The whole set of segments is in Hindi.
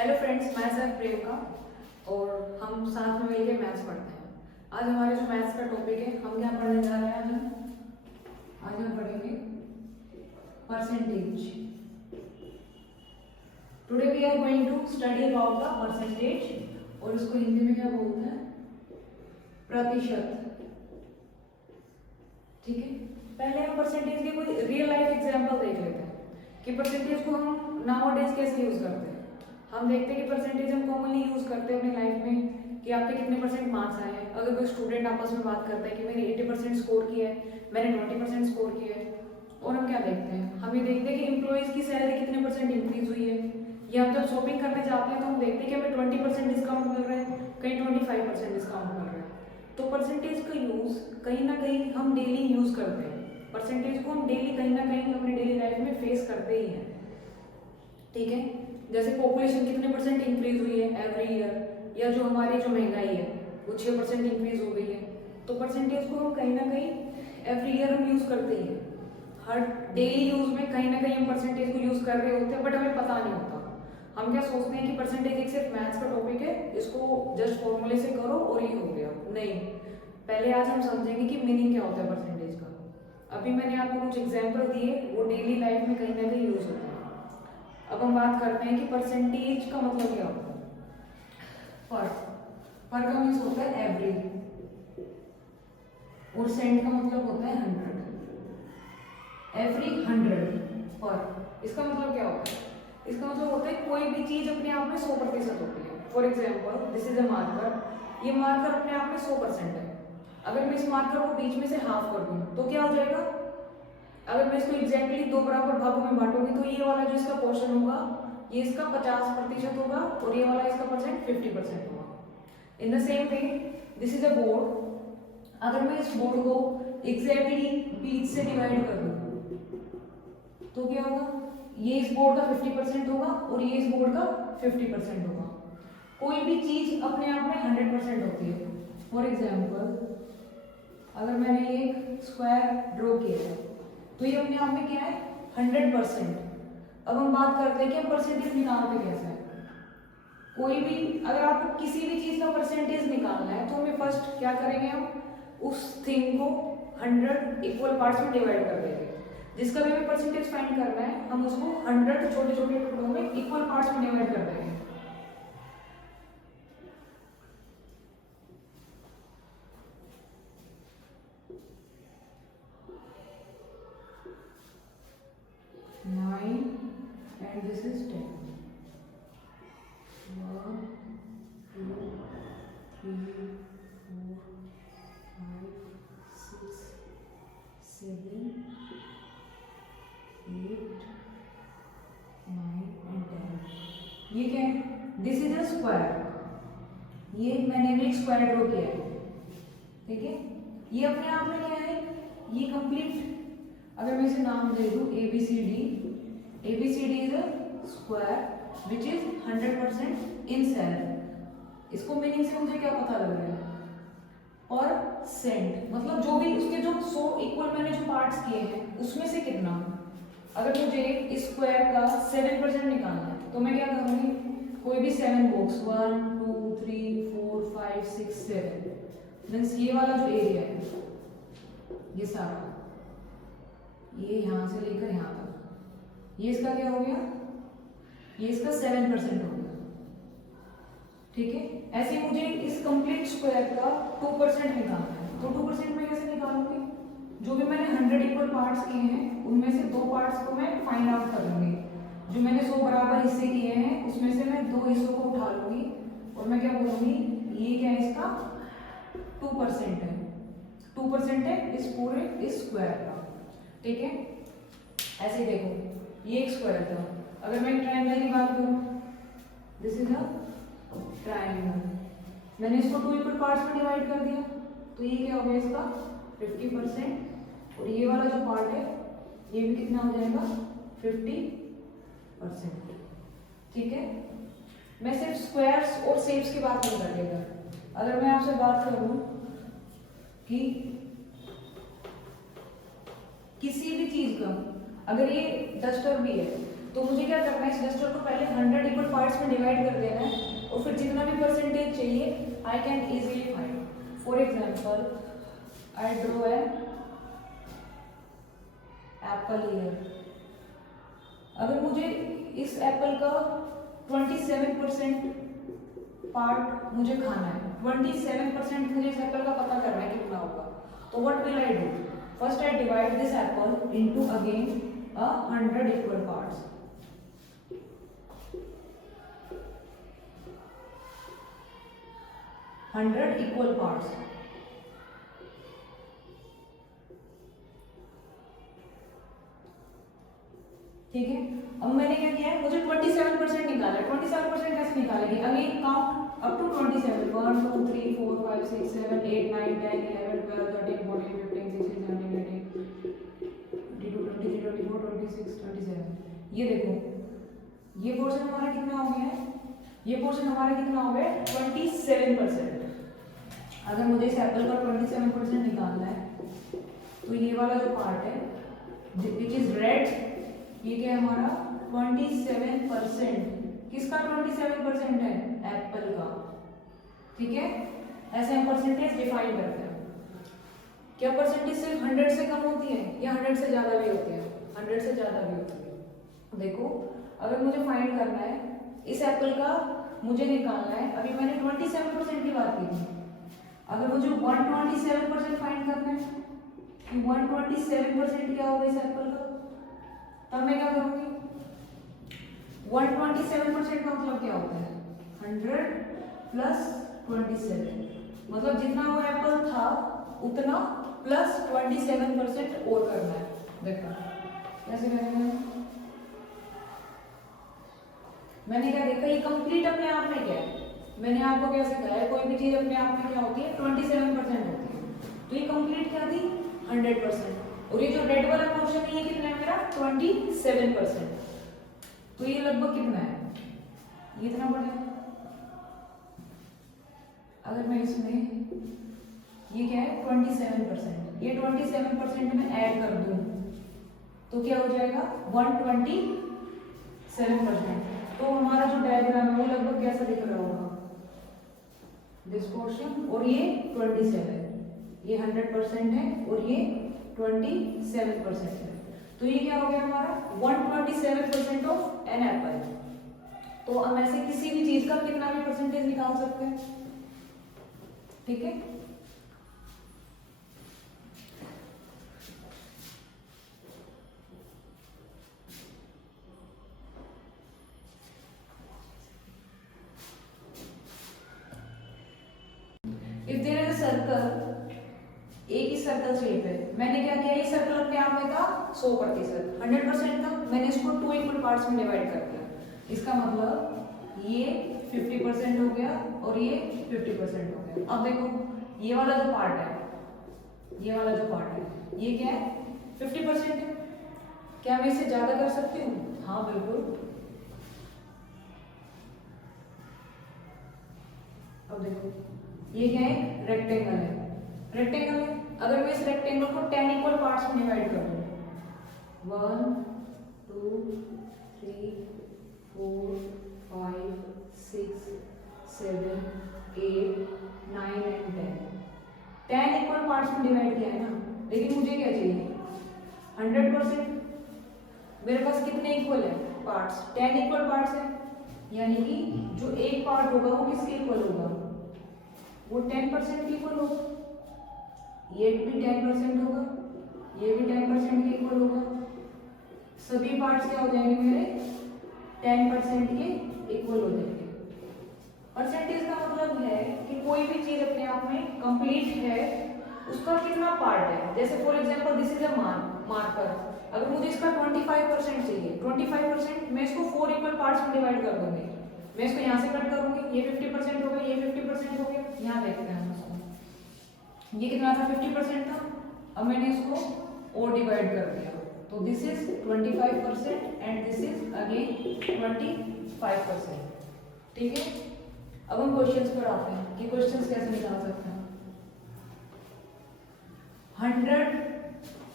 हेलो फ्रेंड्स, मैं सर प्रियंका और हम साथ में मिलकर मैथ्स पढ़ते हैं। आज हमारे जो मैथ्स का टॉपिक है, हम क्या पढ़ने जा रहे हैं? आज हम पढ़ेंगे percentage. Today we are going to study about the percentage, और इसको हिंदी में क्या बोलते हैं? प्रतिशत। ठीक है, पहले हम परसेंटेज के कोई रियल लाइफ एग्जांपल देख लेते हैं कि परसेंटेज को हम नाउअडेज कैसे यूज करते हैं। हम देखते हैं कि परसेंटेज हम कॉमनली यूज करते हैं अपनी लाइफ में कि आपके कितने परसेंट मार्क्स आए हैं। अगर कोई स्टूडेंट आपस में बात करता है कि मैंने 80% स्कोर किया है, मैंने 90% स्कोर किया है, और हम क्या देखते हैं? हम ये देखते हैं कि एम्प्लॉयज की सैलरी कितने परसेंट इंक्रीज हुई है, या हम जब शॉपिंग करने जाते हैं तो हम देखते हैं कि हमें 20% डिस्काउंट मिल रहा है, कहीं 25% डिस्काउंट मिल रहा है। तो परसेंटेज का यूज कहीं ना कहीं हम डेली यूज करते हैं। परसेंटेज को हम डेली कहीं ना कहीं अपने डेली लाइफ में फेस करते ही हैं। ठीक है, जैसे पॉपुलेशन कितने परसेंट इंक्रीज हुई है एवरी ईयर, या जो हमारी जो महंगाई है वो 6% इंक्रीज हो गई है। तो परसेंटेज को हम कहीं ना कहीं एवरी ईयर हम यूज करते ही हैं। हर डेली यूज में कहीं ना कहीं हम परसेंटेज को यूज कर रहे होते हैं, बट हमें पता नहीं होता। हम क्या सोचते हैं कि परसेंटेज एक सिर्फ मैथ्स का टॉपिक है, इसको जस्ट फॉर्मूले से करो और ये हो गया। नहीं, पहले आज हम समझेंगे कि मीनिंग क्या होता है परसेंटेज का। अभी मैंने आपको कुछ एग्जाम्पल दिए, वो डेली लाइफ में कहीं ना कहीं यूज होते हैं। अब हम बात करते हैं कि परसेंटेज का मतलब क्या होता है। पर का मीन्स होता है एवरेज, और सेंट का मतलब होता है 100। एवरी 100 पर, इसका मतलब क्या होता है? इसका मतलब होता है कोई भी चीज अपने आप में 100% होती है। For example, this is a marker. ये मार्कर अपने आप में 100% है। अगर मैं इस मार्कर को बीच में से हाफ कर दूं तो क्या हो जाएगा? अगर मैं इसको एग्जैक्टली 2 बराबर भागों में बांटूंगी तो ये वाला जो इसका पोर्शन होगा ये इसका 50% होगा, और ये वाला इसका परसेंट 50% होगा। In the same way, this is a board. अगर मैं इस बोर्ड को एग्जैक्टली बीच से डिवाइड कर दूं तो क्या होगा? ये इस बोर्ड का 50% होगा और ये इस बोर्ड का 50% होगा। कोई भी चीज अपने आप में 100% होती है। फॉर एग्जाम्पल, अगर मैंने एक स्क्वायर ड्रॉ किया है तो ये अपने आप में क्या है? 100%। अब हम बात करते हैं कि हम परसेंटेज निकालते कैसे हैं। कोई भी, अगर आपको किसी भी चीज का परसेंटेज निकालना है तो हमें फर्स्ट क्या करेंगे? हम उस थिंग को 100 इक्वल पार्ट्स में डिवाइड कर देंगे। जिसका भी हमें परसेंटेज फाइंड करना है हम उसको 100 छोटे छोटे टुकड़ों में इक्वल पार्ट्स में डिवाइड कर देंगे। And this is 10. 1, 2, 3, 4, 5, 6, 7, 8, 9 and 10। ये क्या है? This is a square. ये मैंने एक स्क्वायर ड्रॉ किया है। ठीक है, ये अपने आप में क्या है? ये कंप्लीट, अगर मैं इसे नाम दे दूं ABCD is a square which is 100% in cell। इसको मीनिंग से मुझे क्या पता लग रहा है? और सेंट मतलब जो भी उसके जो 100 इक्वल मैंने जो पार्ट्स किए हैं उसमें से कितना, अगर मुझे इस स्क्वायर का 7% निकालना है तो मैं क्या करूंगी? कोई भी 7 बॉक्स, 1 2 3 4 5 6 7 मीन्स ये वाला जो एरिया है ये सारा, ये यहां से लेकर यहां तक, ये इसका क्या हो गया? ये इसका 7% हो गया। ठीक है, ऐसे मुझे इस कंप्लीट स्क्वायर का 2% निकालना है। तो 2% मैं कैसे निकालूंगी? जो भी मैंने 100 इक्वल पार्ट्स किए हैं उनमें से 2 पार्ट्स को मैं फाइंड आउट कर लूंगी। जो मैंने 100 बराबर हिस्से किए हैं उसमें से मैं 2 हिस्सों को उठा लूंगी और मैं क्या बोलूंगी? ये क्या है? इसका 2% है। 2% है इस पूरे इस स्क्वायर का। ठीक है, ऐसे देखो, ये एक स्क्वायर था। अगर मैं ट्रायंगल की बात करूं, दिस इज अ ट्रायंगल। मैंने इसको 2 इक्वल पार्ट्स में डिवाइड कर दिया तो ये क्या हो गया? इसका 50%, और ये वाला जो पार्ट है ये भी कितना हो जाएगा? 50%। ठीक है, मैं सिर्फ स्क्वायर्स और शेप्स की बात नहीं कर रही। अगर मैं आपसे बात करूं कि किसी भी चीज का, अगर ये डस्टर भी है तो मुझे क्या करना है, इस डस्टर को पहले 100 इक्वल पार्ट्स में डिवाइड कर देना है और फिर जितना भी परसेंटेज चाहिए I can easily find. For example I draw an apple here. अगर मुझे इस एप्पल का 27% पार्ट मुझे खाना है, 27% मुझे इस एप्पल का पता करना है कितना होगा, तो what will I do, first I divide this Apple into again 100 equal parts. Hundred equal parts. ठीक है, अब मैंने क्या किया है, मुझे 27% निकाला है। 27% कैसे निकालेंगे, अगेन काउंट अप टू 27, 1 2 3 4 5 6 7 8 9 10 11 12 13 14 15 16 17 18 22 23 24 26 27। ये देखो, ये पोर्शन हमारा कितना हो गया है, ये पोर्शन हमारा कितना हो गया 27%। अगर मुझे इस एप्पल का 27% निकालना है तो ये वाला जो पार्ट है विच इज रेड, ये क्या है हमारा 27%। किसका 27% है, एप्पल का। ठीक है, ऐसे हम परसेंटेज डिफाइन करते हैं। क्या परसेंटेज सिर्फ 100 से कम होती है या 100 से ज्यादा भी होती है, 100 से ज्यादा भी होती है। देखो, अगर मुझे फाइंड करना है इस एप्पल का, मुझे निकालना है, अभी मैंने 27% की बात की थी, अगर मुझे 127% फाइंड करना है, 127% क्या होगा इस एप्पल का, तब मैं क्या करूंगी, 127% का मतलब क्या होता है, 100 प्लस 27, मतलब जितना वो एप्पल था उतना प्लस 27% और करना है। देखो कैसे करेंगे, मैंने क्या देखा, ये कंप्लीट अपने आप में क्या है, मैंने आपको क्या सिखाया, कोई भी चीज अपने आप में क्या होती है 27% होती है, तो ये कंप्लीट क्या थी 100%। और ये जो रेड वाला पोर्शन है ये कितना है मेरा 27%, तो ये लगभग कितना है, ये इतना बड़ा है। अगर मैं इसमें ये क्या है 27%, ये 27% में ऐड कर दूं तो क्या हो जाएगा 127%। तो हमारा जो डायग्राम है वो लगभग कैसा दिख रहा होगा, दिस पोर्शन, और ये 27, ये 100% है और ये 27% है, तो ये क्या हो गया हमारा 127% ऑफ एन एप्पल। तो हम ऐसे किसी भी चीज का कितना भी परसेंटेज निकाल सकते हैं। ठीक है, if there is a circle, एक ही सर्कल शेप है, मैंने क्या किया, ये सर्कल अपने आप में था 100%, 100% था, मैंने इसको 2 इक्वल पार्ट्स में डिवाइड कर दिया, इसका मतलब ये 50% हो गया और ये 50% हो गया। अब देखो, ये वाला जो पार्ट है, ये वाला जो पार्ट है, ये क्या है 50% है, क्या मैं इससे ज्यादा कर सकती हूँ, हाँ बिल्कुल। अब देखो, ये क्या है रेक्टेंगल है, रेक्टेंगल है, अगर मैं इस रेक्टेंगल को 10 इक्वल पार्ट्स में डिवाइड कर दूं, 1 2 3 4 5 6 7 8 9 एंड 10 इक्वल पार्ट्स में डिवाइड किया है ना, लेकिन मुझे क्या चाहिए 100%। मेरे पास कितने इक्वल है पार्ट्स, 10 इक्वल पार्ट्स है, यानी कि जो एक पार्ट होगा वो किसके इक्वल होगा, वो 10% के इक्वल होगा, ये भी 10% होगा, ये भी 10% के इक्वल होगा, सभी पार्ट्स क्या हो जाएंगे मेरे 10% के इक्वल हो जाएंगे। परसेंटेज का मतलब है कि कोई भी चीज अपने आप में कंप्लीट है, उसका कितना पार्ट है। जैसे for example this is a marker, अगर मुझे इसका 25% चाहिए, 25% मैं इसको 4 इक्वल पार्ट्स में डिवाइड कर दूंगी, मैं इसको यहाँ से कट करूंगी, ये 50% हो गया, ये 50% हो गया, यहाँ देखते हैं हम इसको, ये कितना था 50% था, अब मैंने इसको और डिवाइड कर दिया, तो this is 25% and this is again 25%। ठीक है, अब हम क्वेश्चंस पर आते हैं कि क्वेश्चंस कैसे निकाल सकते हैं। 100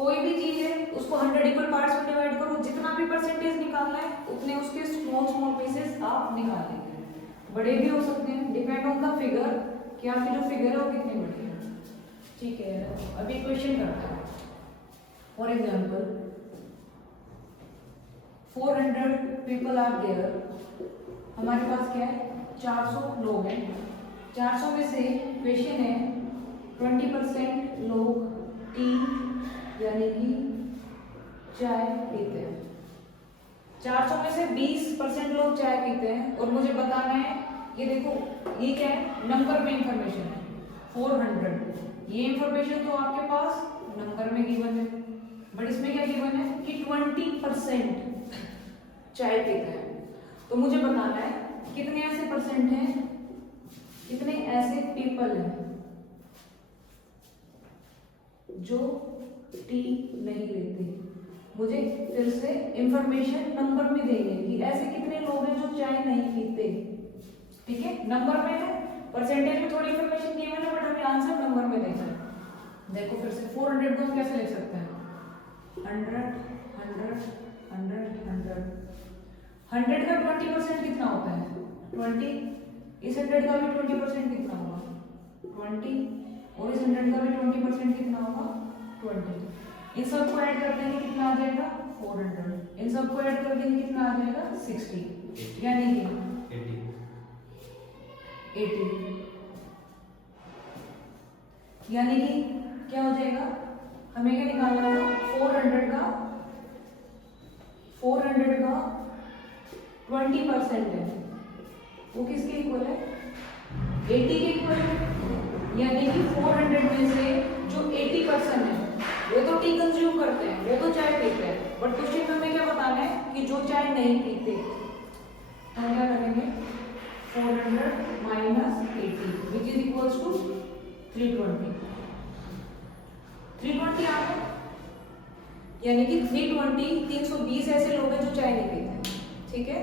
कोई भी चीज है उसको 100 इक्वल पार्ट्स में डिवाइड करो, जितना भी परसेंटेज निकालना है उतने उसके स्मॉल स्मॉल पीसेस आप निकाल लेंगे। बड़े भी हो सकते हैं, डिपेंड ऑन द फिगर कि आपकी जो फिगर है वो कितनी बड़ी है। ठीक है, अभी क्वेश्चन करते हैं। For example 400 people are there, हमारे पास क्या है 400 लोग हैं। 400 में से क्वेश्चन है 20% लोग टी यानी कि चाय पीते हैं। 400 में से 20% लोग चाय पीते हैं और मुझे बताना है, ये देखो ये क्या है, नंबर में इंफॉर्मेशन है 400। ये इंफॉर्मेशन तो आपके पास नंबर में गिवन है, बट इसमें क्या गिवन है कि 20% चाय पीते हैं। तो मुझे बताना है कितने ऐसे परसेंट हैं, कितने ऐसे पीपल हैं जो टी नहीं लेते। मुझे फिर से इंफॉर्मेशन नंबर में देंगे कि ऐसे कितने लोग हैं जो चाय नहीं पीते। ठीक है, नंबर में है, परसेंटेज में थोड़ी इंफॉर्मेशन दी मैंने, बट हमें आंसर नंबर में देना है। देखो फिर से 400 को हम कैसे लिख सकते हैं, 100 100 100 100 100 का 20% कितना होता है 20, इस 100 का भी 20% कितना होगा 20, और इस 100 का भी 20% कितना होगा 20। इन सबको ऐड कर देंगे कितना आ जाएगा 400, इन सबको ऐड कर देंगे कितना आ जाएगा 60, यानी कि 80, यानी कि क्या हो जाएगा, हमें क्या निकालना होगा 400 का 20% है, वो किसके इक्वल है 80 के इक्वल है। यानी कि 400 में से जो 80% है वो तो टी कंज्यूम करते हैं, वो तो चाय पीते हैं, बट क्वेश्चन में हमें क्या बताना है कि जो चाय नहीं पीते, तो हम क्या करेंगे 400 minus 80 which is equals to 320 आ गया। यानी कि 320 ऐसे लोग हैं जो चाय नहीं पीते। ठीक है,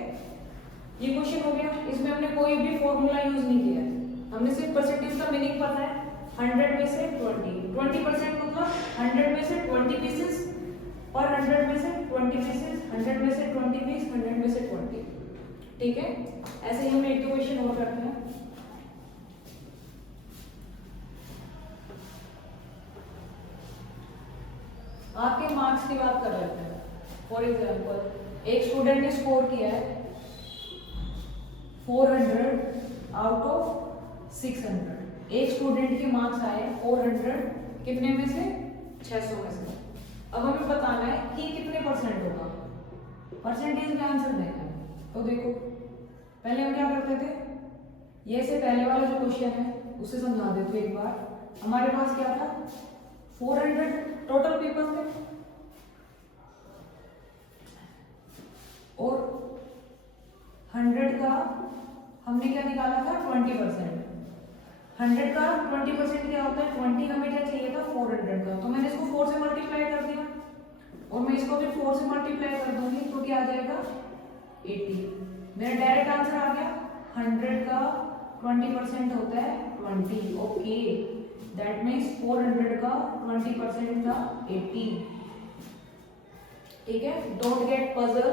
ये क्वेश्चन हो गया। इसमें हमने कोई भी फॉर्मूला यूज नहीं किया है, हमने सिर्फ परसेंटेज का मीनिंग पता है। 100 में से 20% मतलब 100 में से 20 पीसेस, और 100 में से 20 पीसेस, 100 में से 20 पीस, 100 में से 20। ठीक है, ऐसे ही हम एक दो क्वेश्चन और करते हैं। आपके मार्क्स की बात कर लेते हैं। फॉर एग्जाम्पल एक स्टूडेंट ने स्कोर किया है 400 आउट ऑफ 600। एक स्टूडेंट के मार्क्स आए 400 कितने में से 600 में से। अब हमें बताना है कि कितने परसेंट होगा, परसेंटेज में आंसर देना है। तो देखो पहले हम क्या करते थे, ये से पहले वाला जो क्वेश्चन है उसे समझा देते एक बार। हमारे पास क्या था 400 टोटल पीपल थे और 100 का हमने क्या निकाला था 20%। 100 का 20% क्या होता है 20, हमें क्या चाहिए था 400 का, तो मैंने इसको 4 से मल्टीप्लाई कर दिया और मैं इसको भी 4 से मल्टीप्लाई कर दूंगी तो क्या आ जाएगा 80। मेरा डायरेक्ट आंसर आ गया। 100 का 20% होता है 20। ओके, दैट मीन्स 400 का 20% था 80। ठीक है, डोंट गेट पजल।